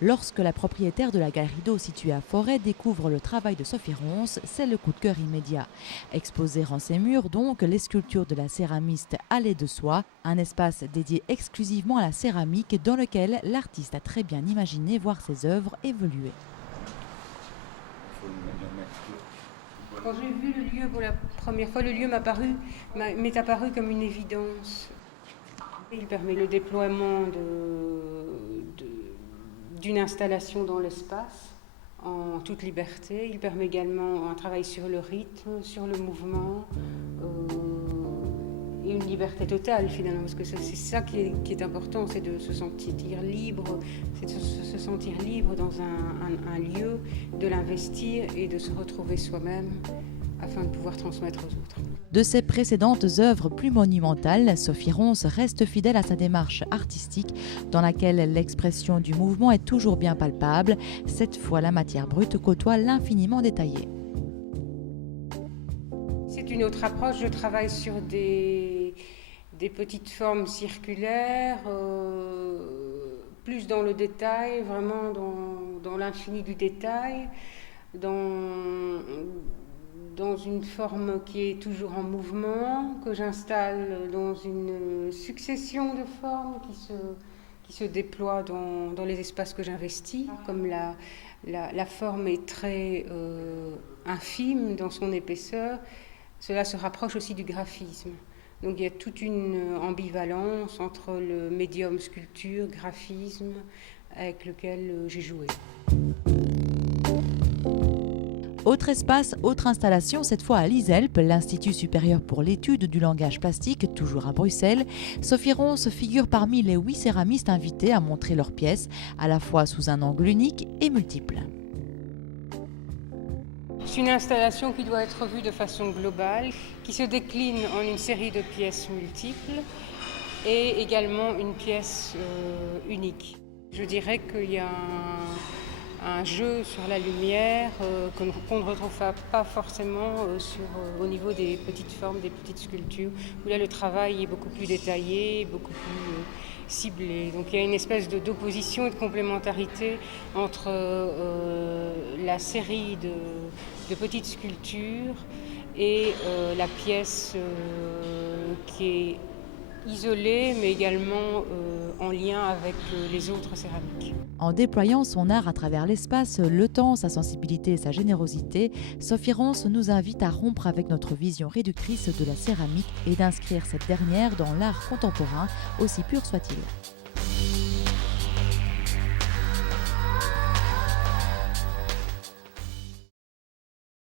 Lorsque la propriétaire de la galerie d'eau située à Forêt découvre le travail de Sophie Ronce, c'est le coup de cœur immédiat. Exposées en ses murs donc les sculptures de la céramiste Allée de Soie, un espace dédié exclusivement à la céramique dans lequel l'artiste a très bien imaginé voir ses œuvres évoluer. Quand j'ai vu le lieu pour la première fois, le lieu m'est apparu comme une évidence. Il permet le déploiement d'une installation dans l'espace en toute liberté. Il permet également un travail sur le rythme, sur le mouvement et une liberté totale finalement, parce que c'est ça qui est important, c'est de se sentir libre, c'est de se sentir libre dans un lieu, de l'investir et de se retrouver soi-même afin de pouvoir transmettre aux autres. De ses précédentes œuvres plus monumentales, Sophie Ronce reste fidèle à sa démarche artistique dans laquelle l'expression du mouvement est toujours bien palpable. Cette fois, la matière brute côtoie l'infiniment détaillé. C'est une autre approche, je travaille sur des petites formes circulaires, plus dans le détail, vraiment dans l'infini du détail, dans une forme qui est toujours en mouvement, que j'installe dans une succession de formes qui se déploient dans les espaces que j'investis. Comme la forme est très infime dans son épaisseur, cela se rapproche aussi du graphisme. Donc il y a toute une ambivalence entre le médium sculpture, graphisme, avec lequel j'ai joué. Autre espace, autre installation, cette fois à l'ISELP, l'Institut supérieur pour l'étude du langage plastique, toujours à Bruxelles. Sophie Ronce figure parmi les 8 céramistes invités à montrer leurs pièces, à la fois sous un angle unique et multiple. C'est une installation qui doit être vue de façon globale, qui se décline en une série de pièces multiples et également une pièce unique. Je dirais qu'il y a un jeu sur la lumière qu'on ne retrouve pas forcément au niveau des petites formes, des petites sculptures, où là le travail est beaucoup plus détaillé, beaucoup plus ciblé. Donc il y a une espèce d'opposition et de complémentarité entre la série de petites sculptures et la pièce qui est isolée mais également en lien avec les autres céramiques. En déployant son art à travers l'espace, le temps, sa sensibilité et sa générosité, Sophie Ronce nous invite à rompre avec notre vision réductrice de la céramique et d'inscrire cette dernière dans l'art contemporain, aussi pur soit-il.